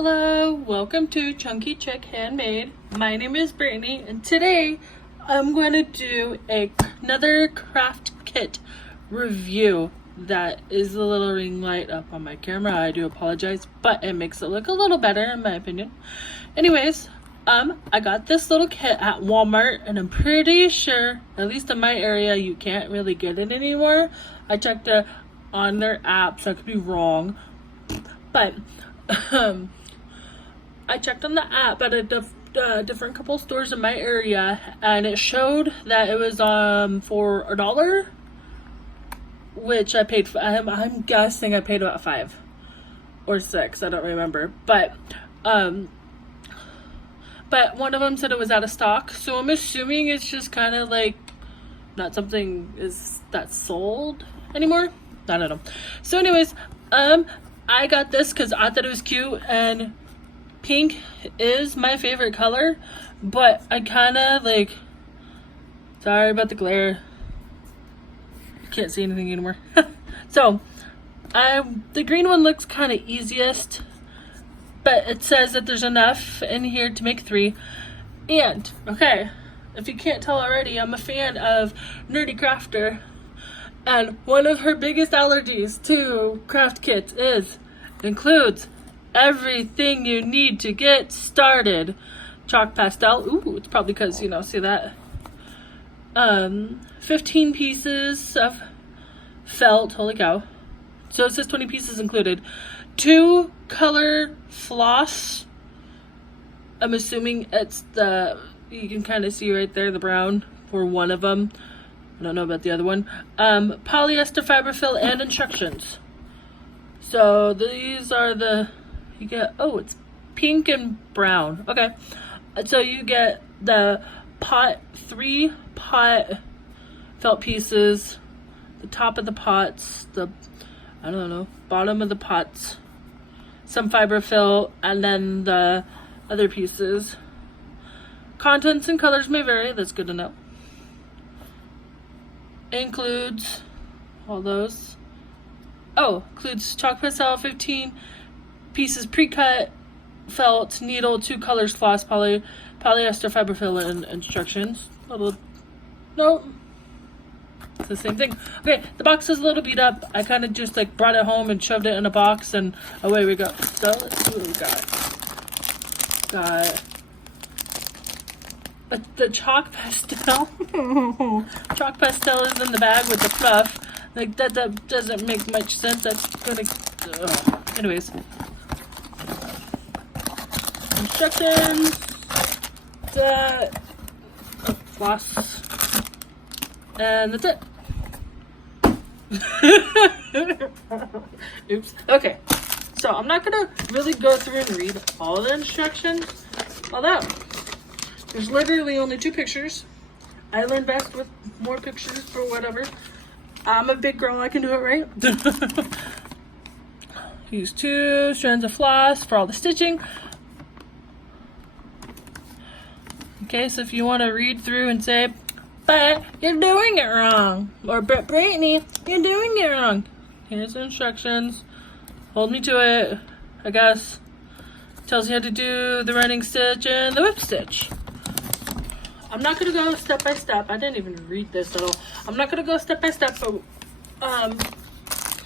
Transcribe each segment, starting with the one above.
Hello, welcome to Chunky Chick Handmade. My name is Brittany, and today I'm going to do another craft kit review. That is a little ring light up on my camera. I do apologize, but it makes it look a little better in my opinion. Anyways, I got this little kit at Walmart, and I'm pretty sure, at least in my area, you can't really get it anymore. I checked it on their app, so I could be wrong, but I checked on the app at a different couple stores in my area, and it showed that it was for $1, which I paid for. I'm guessing I paid about $5 or $6. I don't remember, but one of them said it was out of stock, so I'm assuming it's just kind of like not something that's sold anymore. I don't know. So anyways, I got this because I thought it was cute, and pink is my favorite color, but I kind of like, sorry about the glare, can't see anything anymore. So the green one looks kind of easiest, but it says that there's enough in here to make 3. And okay, if you can't tell already, I'm a fan of Nerdy Crafter, and one of her biggest allergies to craft kits includes everything you need to get started. Chalk pastel. Ooh, it's probably because, see that? 15 pieces of felt. Holy cow. So it says 20 pieces included. 2 color floss. I'm assuming it's you can kind of see right there, the brown for one of them. I don't know about the other one. Polyester fiberfill and instructions. So these are you get, it's pink and brown. Okay. So you get the 3 pot felt pieces, the top of the pots, bottom of the pots, some fiberfill, and then the other pieces. Contents and colors may vary. That's good to know. Includes all those. Includes chalk pastel, 15 pieces pre-cut, felt, needle, 2 colors, floss, polyester, fiberfill, and instructions. Nope. It's the same thing. Okay, the box is a little beat up. I kind of just brought it home and shoved it in a box, and away we go. So let's see what we got. The chalk pastel. Chalk pastel is in the bag with the fluff. That doesn't make much sense. That's gonna. Anyways. Instructions. Floss. And that's it. Oops. Okay. So I'm not gonna really go through and read all the instructions. Although there's literally only 2 pictures. I learn best with more pictures for whatever. I'm a big girl, I can do it, right? Use 2 strands of floss for all the stitching. Okay, so if you want to read through and say, but you're doing it wrong, or Brittany, you're doing it wrong, here's the instructions. Hold me to it, I guess. Tells you how to do the running stitch and the whip stitch. I'm not going to go step by step. I didn't even read this at all. I'm not going to go step by step, but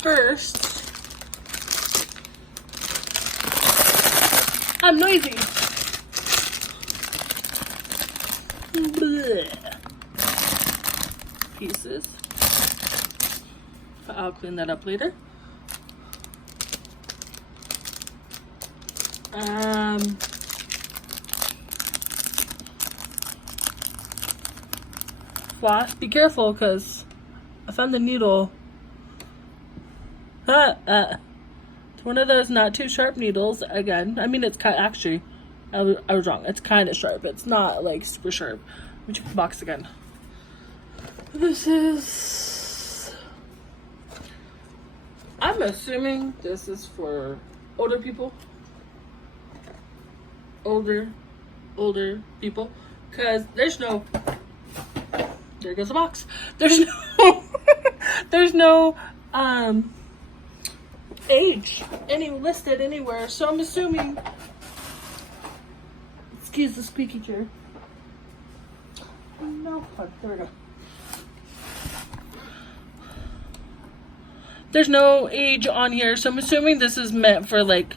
first, I'm noisy. Blech. Pieces. I'll clean that up later. Floss. Be careful, because I found the needle. It's one of those not too sharp needles. Again, I mean, it's actually, I was wrong. It's kind of sharp. It's not super sharp. Let me check the box again. This is, I'm assuming this is for older people. Older people, because there's no, there goes the box. There's no age listed anywhere, so I'm assuming Excuse the squeaky chair. No, there we go. There's no age on here, so I'm assuming this is meant for like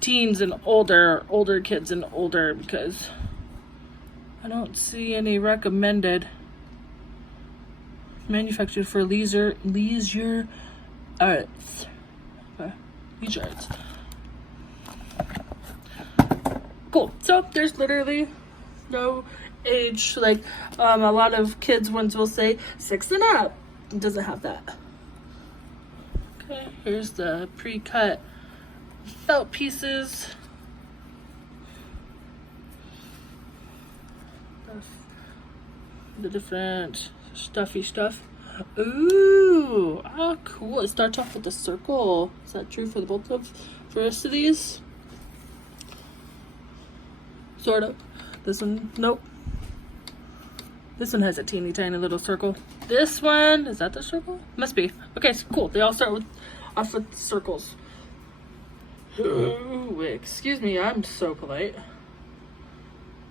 teens and older kids and older, because I don't see any recommended. Manufactured for leisure arts. Okay. Leisure arts. Cool. So there's literally no age. Like a lot of kids ones will say 6 and up. It doesn't have that. Okay, here's the pre-cut felt pieces. The different stuffy stuff. Ooh, oh cool. It starts off with a circle. Is that true for the rest of these? Sort of. This one, nope. This one has a teeny tiny little circle. This one, is that the circle? Must be. Okay, so cool. They all start off with circles. Ooh, excuse me, I'm so polite.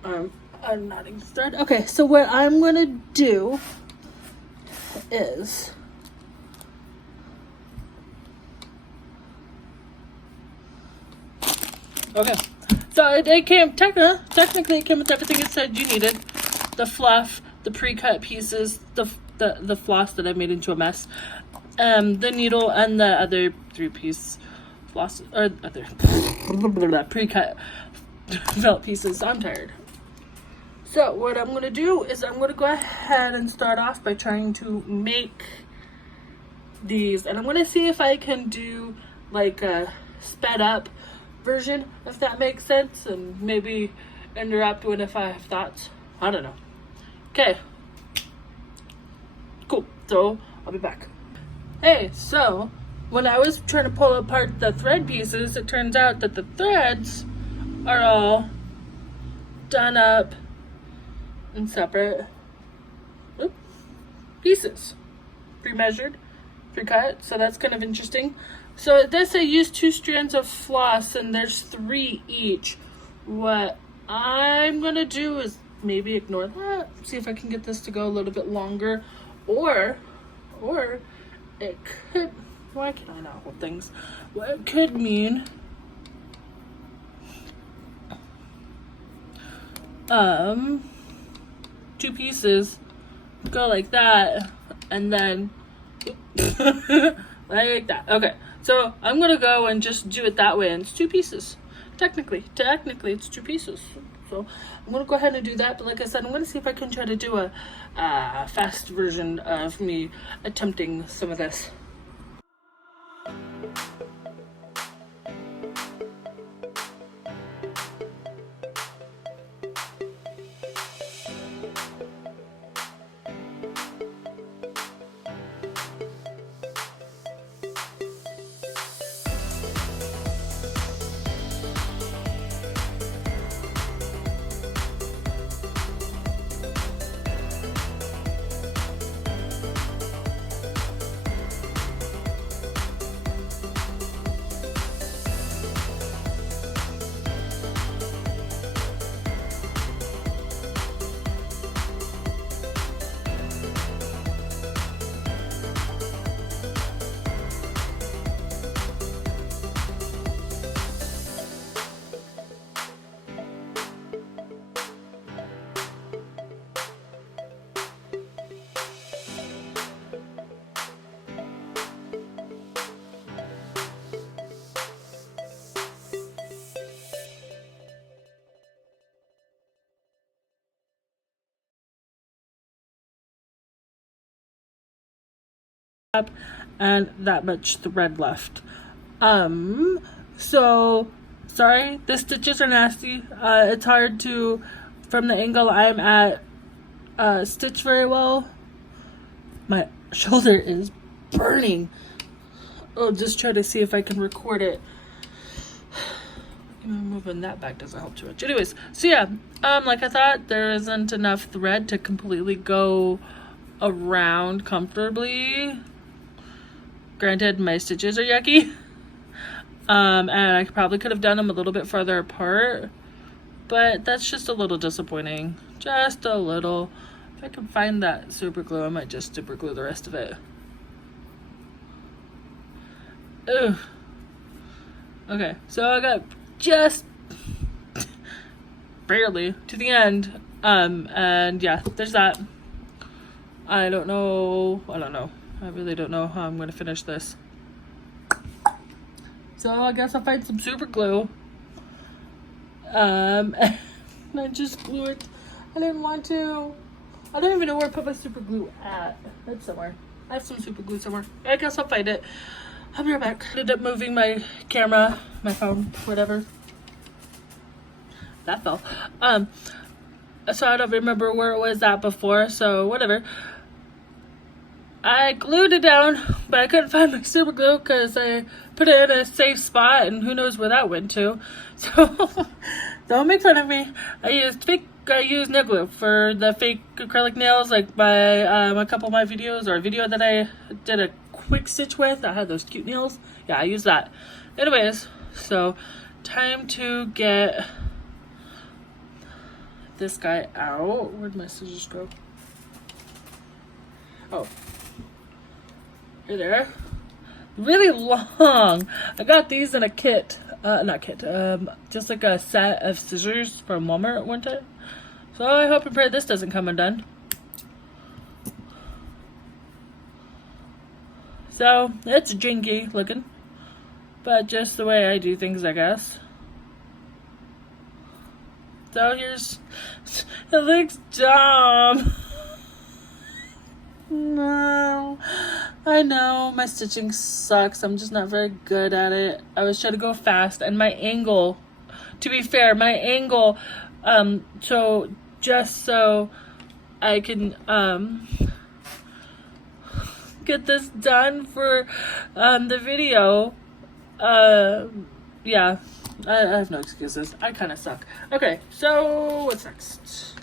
I'm not even started. Okay, so what I'm gonna do is okay. So it came technically it came with everything it said you needed. The fluff, the pre-cut pieces, the floss that I made into a mess, the needle, and the other 3-piece floss, or other pre-cut felt pieces. I'm tired. So what I'm gonna do is I'm gonna go ahead and start off by trying to make these, and I'm gonna see if I can do like a sped up version, if that makes sense, and maybe interrupt when if I have thoughts. I don't know. Okay. Cool. So I'll be back. Hey, so when I was trying to pull apart the thread pieces, it turns out that the threads are all done up in separate pieces, pre-measured, pre-cut. So that's kind of interesting. So it does say use 2 strands of floss, and there's 3 each. What I'm gonna do is maybe ignore that, see if I can get this to go a little bit longer, or it could, why can I not hold things? Well, it could mean 2 pieces go like that, and then like that. Okay, so I'm gonna go and just do it that way, and it's 2 pieces. Technically it's 2 pieces. So I'm gonna go ahead and do that. But like I said, I'm gonna see if I can try to do a fast version of me attempting some of this. And that much thread left. So sorry, the stitches are nasty. It's hard to, from the angle I'm at, stitch very well. My shoulder is burning. I'll just try to see if I can record it. Moving that back doesn't help too much. Anyways, so yeah, like I thought, there isn't enough thread to completely go around comfortably. Granted, my stitches are yucky. And I probably could have done them a little bit farther apart. but that's just a little disappointing. Just a little. If I can find that super glue, I might just super glue the rest of it. Ugh. Okay, so I got just barely to the end. And yeah, there's that. I don't know. I really don't know how I'm gonna finish this. So I guess I'll find some super glue. And I just glue it. I didn't want to. I don't even know where I put my super glue at. It's somewhere. I have some super glue somewhere. I guess I'll find it. I'll be right back. I ended up moving my camera, my phone, whatever. That fell. So I don't remember where it was at before, so whatever. I glued it down, but I couldn't find my super glue because I put it in a safe spot, and who knows where that went to. So don't make fun of me. I used nail glue for the fake acrylic nails, like by a couple of my videos, or a video that I did a quick stitch with. I had those cute nails. Yeah, I used that. Anyways, so time to get this guy out. Where'd my scissors go? Oh. Here there. Really long. I got these in a kit. Not kit. Just like a set of scissors from Walmart one time. So I hope and pray this doesn't come undone. So it's jinky looking, but just the way I do things, I guess. So here's. It looks dumb. No, I know my stitching sucks. I'm just not very good at it. I was trying to go fast, and my angle, to be fair, my angle, so just so I can get this done for the video. Yeah, I have no excuses. I kind of suck. Okay, so what's next?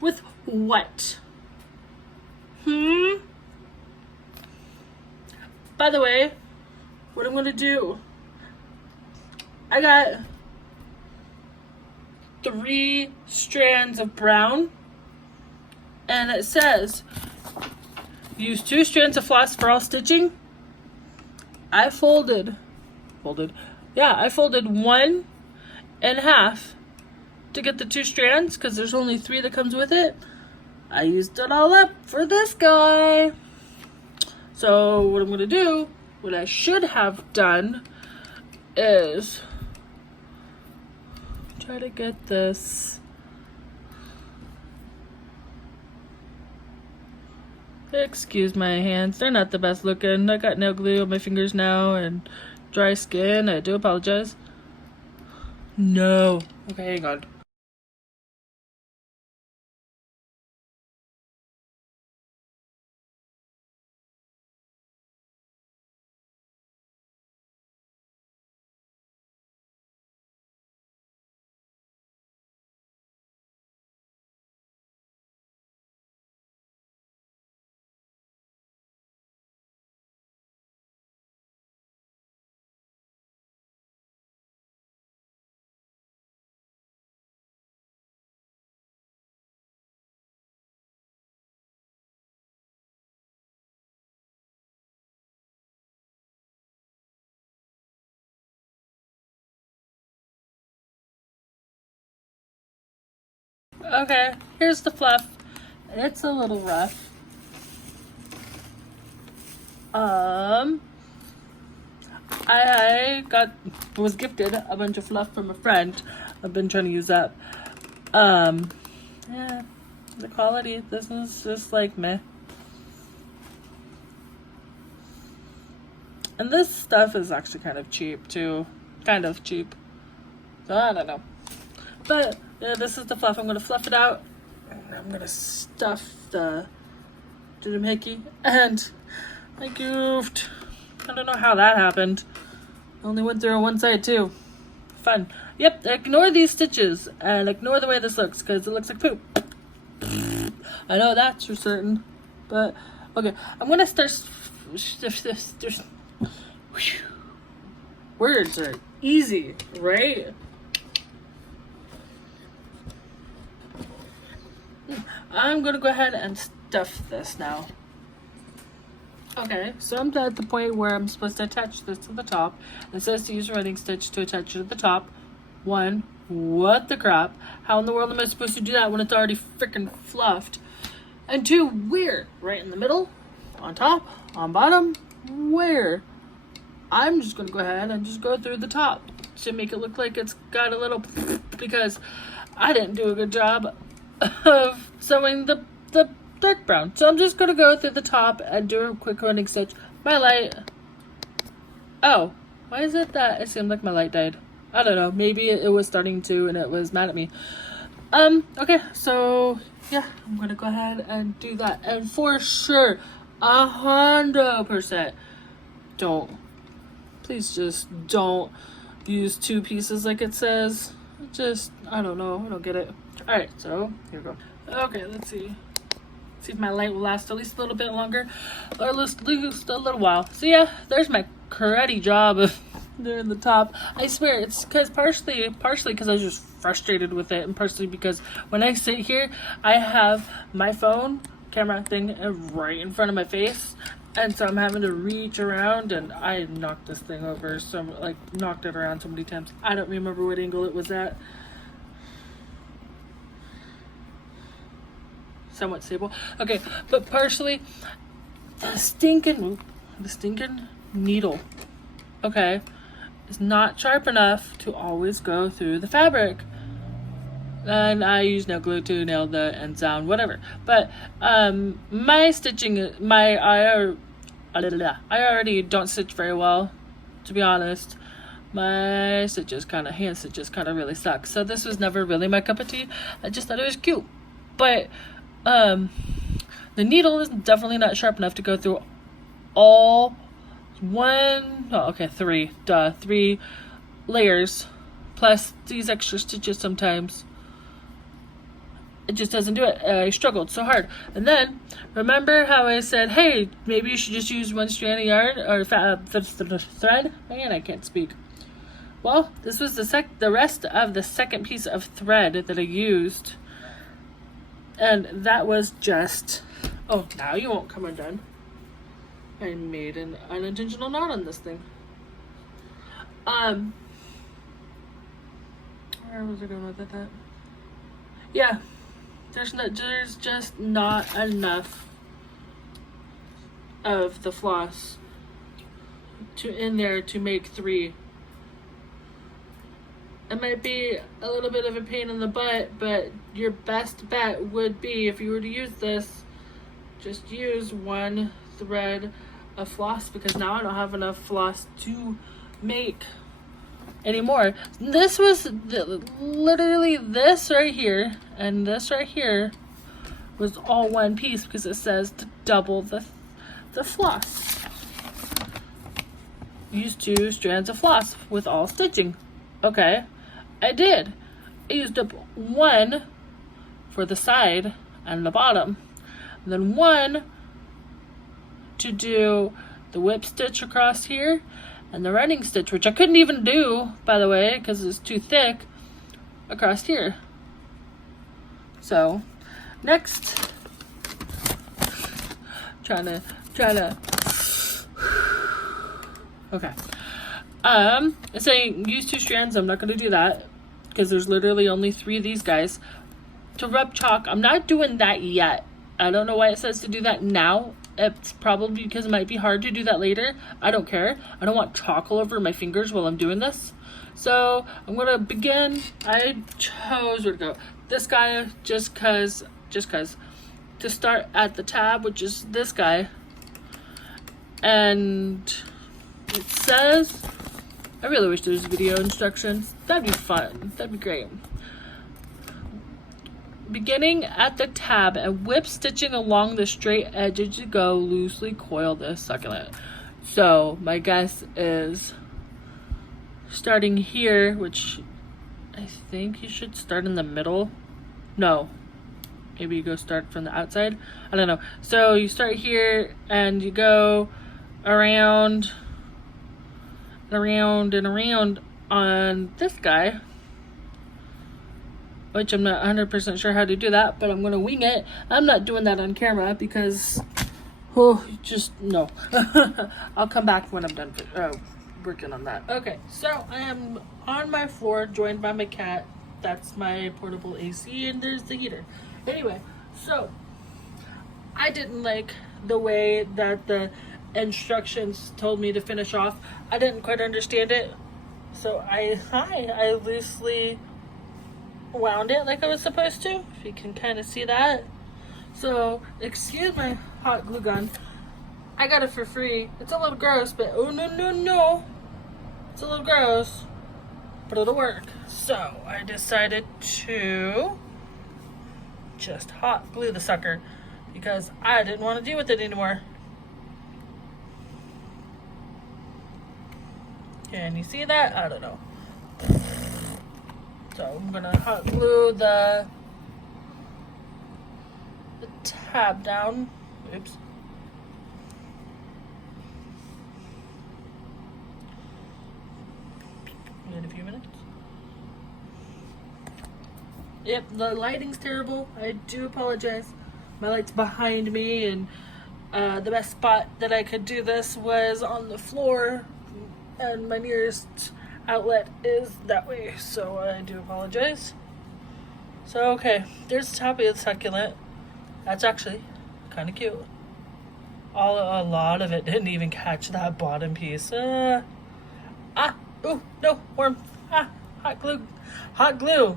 With what? By the way, what I'm gonna do, I got 3 strands of brown, and it says use 2 strands of floss for all stitching. I folded one in half to get the 2 strands, because there's only 3 that comes with it. I used it all up for this guy. So what I'm gonna do, what I should have done, is try to get this. Excuse my hands, they're not the best looking. I got nail glue on my fingers now and dry skin. I do apologize. No. Okay, hang on. Okay, here's the fluff. It's a little rough. I was gifted a bunch of fluff from a friend. I've been trying to use up. Yeah, the quality, this is just like meh. And this stuff is actually kind of cheap too. Kind of cheap. So I don't know. But yeah, this is the fluff. I'm gonna fluff it out. And I'm gonna stuff the doohickey. And I goofed. I don't know how that happened. I only went through on one side too. Fun. Yep, ignore these stitches and ignore the way this looks, because it looks like poop. I know that's for certain. But okay, I'm gonna start Whew. Words are easy, right? I'm gonna go ahead and stuff this now. Okay, so I'm at the point where I'm supposed to attach this to the top. It says to use a running stitch to attach it to the top. One, what the crap? How in the world am I supposed to do that when it's already freaking fluffed? And two, where? Right in the middle? On top? On bottom? Where? I'm just gonna go ahead and just go through the top to make it look like it's got a little, because I didn't do a good job of sewing the dark brown. So I'm just gonna go through the top and do a quick running stitch. My light. Oh, why is it that it seemed like my light died? I don't know. Maybe it was starting to and it was mad at me. Okay, so yeah, I'm gonna go ahead and do that. And for sure, 100%, please just don't use two pieces like it says. Just, I don't know. I don't get it. All right, so here we go. Okay, let's see. See if my light will last at least a little bit longer, or at least a little while. So yeah, there's my cruddy job of doing the top. I swear it's because partially because I was just frustrated with it, and partially because when I sit here, I have my phone camera thing right in front of my face, and so I'm having to reach around, and I knocked this thing over, so like knocked it around so many times. I don't remember what angle it was at. Somewhat stable. Okay, but partially the stinking needle, okay, is not sharp enough to always go through the fabric. And I use nail glue to nail the ends down, whatever. But my stitching, I already don't stitch very well, to be honest. My hand stitches kind of really suck. So this was never really my cup of tea. I just thought it was cute, but the needle is definitely not sharp enough to go through all three layers plus these extra stitches. Sometimes it just doesn't do it. I struggled so hard. And then remember how I said, hey, maybe you should just use one strand of yarn or thread? Man, I can't speak. Well, this was the rest of the second piece of thread that I used. And that was just, oh, now you won't come undone. I made an unintentional knot on this thing. Where was I going with that? Yeah, there's just not enough of the floss in there to make three. It might be a little bit of a pain in the butt, but your best bet would be, if you were to use this, just use one thread of floss, because now I don't have enough floss to make anymore. This was literally this right here and this right here was all one piece, because it says to double the floss. Use 2 strands of floss with all stitching. Okay, I did. I used up 1 for the side and the bottom, and then 1 to do the whip stitch across here and the running stitch, which I couldn't even do, by the way, because it's too thick, across here. So next, trying to okay. It's saying use 2 strands. I'm not going to do that because there's literally only 3 of these guys. To rub chalk, I'm not doing that yet. I don't know why it says to do that now. It's probably because it might be hard to do that later. I don't care. I don't want chalk all over my fingers while I'm doing this. So I'm going to begin. I chose where to go. This guy just cause to start at the tab, which is this guy. And it says, I really wish there was video instructions. That'd be fun. That'd be great. Beginning at the tab and whip stitching along the straight edge as you go, loosely coil this succulent. So my guess is starting here, which I think you should start in the middle. No, maybe you go start from the outside. I don't know. So you start here and you go around and around on this guy, which I'm not 100% sure how to do that, but I'm going to wing it. I'm not doing that on camera because, oh, just no. I'll come back when I'm done working on that. Okay, so I am on my floor joined by my cat. That's my portable AC, and there's the heater. Anyway, so I didn't like the way that the instructions told me to finish off. I didn't quite understand it, so I loosely wound it like I was supposed to, if you can kind of see that. So excuse my hot glue gun, I got it for free. It's a little gross, but oh no, it's a little gross, but it'll work. So I decided to just hot glue the sucker because I didn't want to deal with it anymore. Can you see that? I don't know. So I'm gonna hot glue the tab down. Oops. Wait a few minutes. Yep, the lighting's terrible. I do apologize. My light's behind me, and the best spot that I could do this was on the floor, and my nearest outlet is that way, so I do apologize. So okay, there's the top of the succulent. That's actually kind of cute. A lot of it didn't even catch that bottom piece. Ooh, no, warm. Hot glue. Hot glue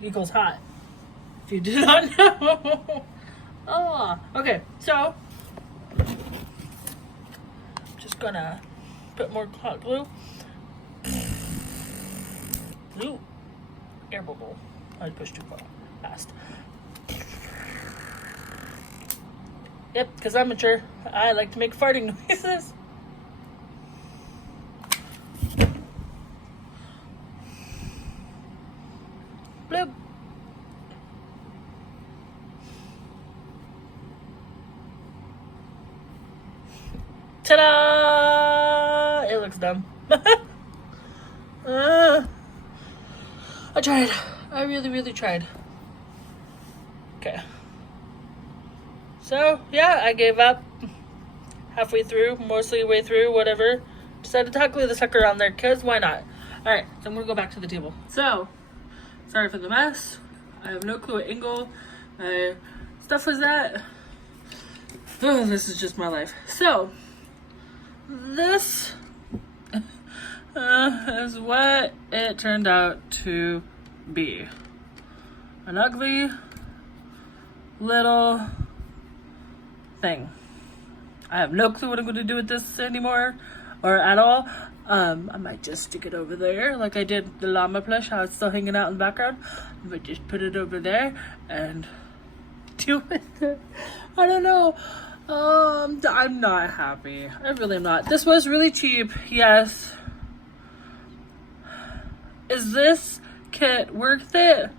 equals hot. If you did not know. Okay, so just gonna put more hot glue. Ooh, air bubble. I pushed too fast. Yep, because I'm mature. I like to make farting noises. Bloop. Ta-da! It looks dumb. I tried. I really tried. Okay. So, yeah, I gave up halfway through, mostly way through, whatever. Decided to glue the sucker on there, because why not? Alright, so I'm going to go back to the table. So, sorry for the mess. I have no clue what angle my stuff was at. Oh, this is just my life. So, this is what it turned out to be. An ugly little thing. I have no clue what I'm going to do with this anymore, or at all. I might just stick it over there like I did the llama plush, how it's still hanging out in the background. I might just put it over there and deal with it. I don't know. I'm not happy. I really am not. This was really cheap, yes. Is this kit worth it?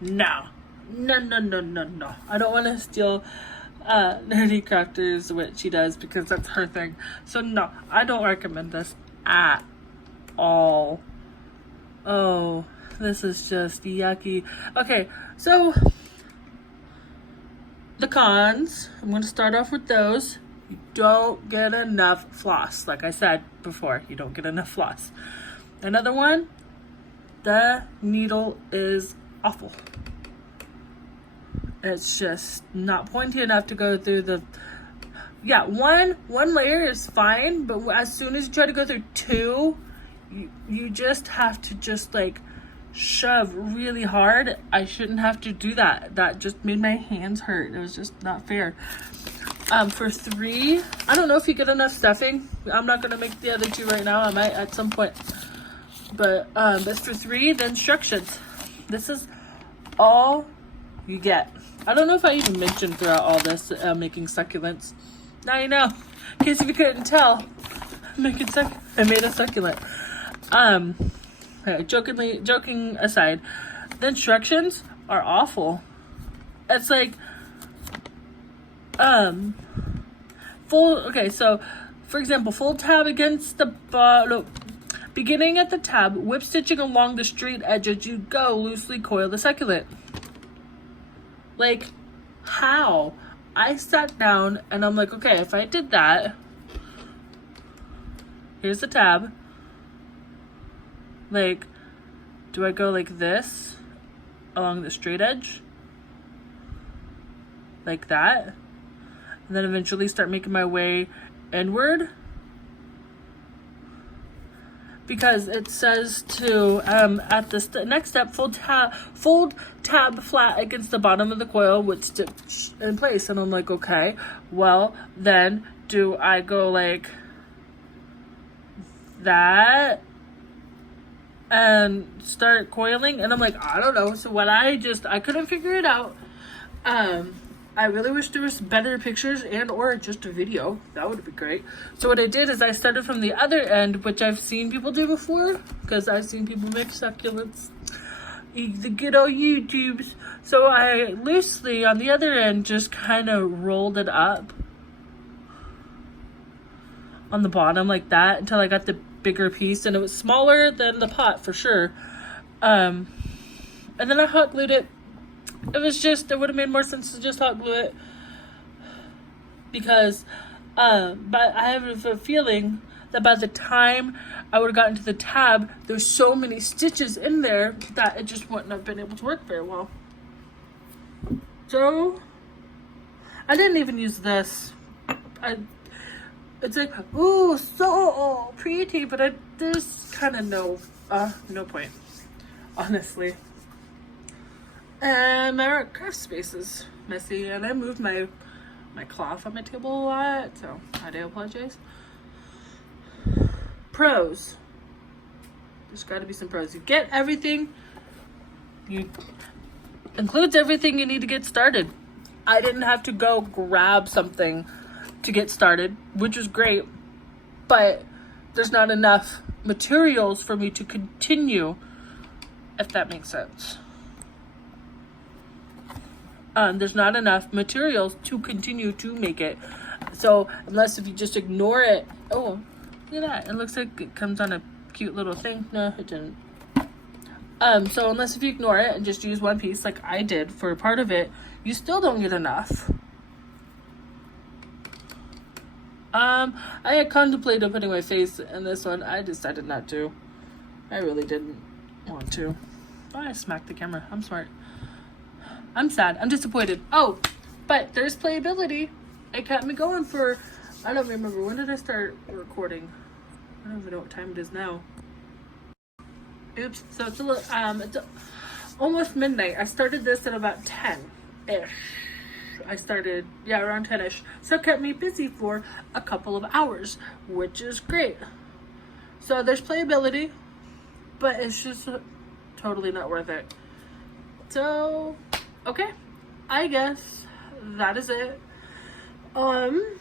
No. No. I don't want to steal Nerdy Crafters what she does because that's her thing. So no, I don't recommend this at all. Oh, this is just yucky. Okay, so the cons, I'm going to start off with those. You don't get enough floss. Like I said before, you don't get enough floss. Another one, the needle is awful. It's just not pointy enough to go through the... Yeah, one layer is fine, but as soon as you try to go through two, you just have to just like shove really hard. I shouldn't have to do that. That just made my hands hurt. It was just not fair. For three, I don't know if you get enough stuffing. I'm not going to make the other two right now. I might at some point. But as for three, the instructions. This is all you get. I don't know if I even mentioned throughout all this making succulents. Now you know. In case if you couldn't tell, I made a succulent. Joking aside, the instructions are awful. It's like, okay, so for example, fold tab against the beginning at the tab, whip stitching along the straight edge as you go, loosely coil the succulent. Like, how? I sat down and I'm like, okay, if I did that, here's the tab. Like, do I go like this along the straight edge? Like that? And then eventually start making my way inward? Because it says to, at the next step, fold tab flat against the bottom of the coil with stitch in place. And I'm like, okay, well, then do I go like that and start coiling? And I'm like, I don't know. So what I couldn't figure it out. I really wish there was better pictures and or just a video. That would be great. So what I did is I started from the other end, which I've seen people do before, because I've seen people make succulents. The good old YouTubes. So I loosely, on the other end, just kind of rolled it up on the bottom like that until I got the bigger piece, and it was smaller than the pot for sure. And then I hot glued it. It would have made more sense to just hot glue it, because but I have a feeling that by the time I would have gotten to the tab, there's so many stitches in there that it just wouldn't have been able to work very well. So I didn't even use this. It's like, ooh, so pretty, but there's kind of no point, honestly. And my craft space is messy, and I moved my cloth on my table a lot, so I do apologize. Pros. There's got to be some pros. You get everything. Includes everything you need to get started. I didn't have to go grab something to get started, which was great, but there's not enough materials for me to continue, if that makes sense. There's not enough materials to continue to make it. So unless if you just ignore it, oh, look at that. It looks like it comes on a cute little thing. No, it didn't. So unless if you ignore it and just use one piece like I did for part of it, you still don't get enough. I had contemplated putting my face in this one. I decided not to. I really didn't want to. Oh, I smacked the camera. I'm smart. I'm sad. I'm disappointed. Oh, but there's playability. It kept me going for, I don't remember. When did I start recording? I don't even know what time it is now. Oops. So it's a little, it's almost midnight. I started this at about 10-ish. I started, around 10-ish. So it kept me busy for a couple of hours, which is great. So there's playability, but it's just totally not worth it. So, okay, I guess that is it. Brain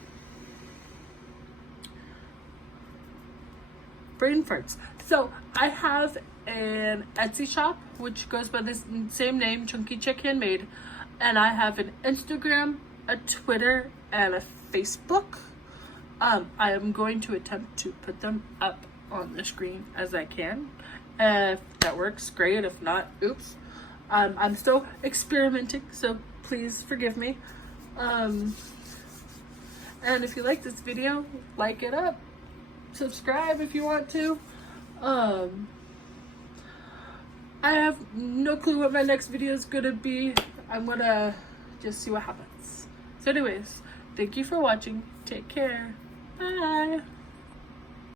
farts. So I have an Etsy shop which goes by the same name, Chunky Chick Handmade, and I have an Instagram, a Twitter, and a Facebook. I am going to attempt to put them up on the screen as I can. If that works, great. If not, oops. I'm still experimenting, so please forgive me. And if you like this video, like it up. Subscribe if you want to. I have no clue what my next video is gonna be. I'm gonna just see what happens. So anyways, thank you for watching. Take care. Bye.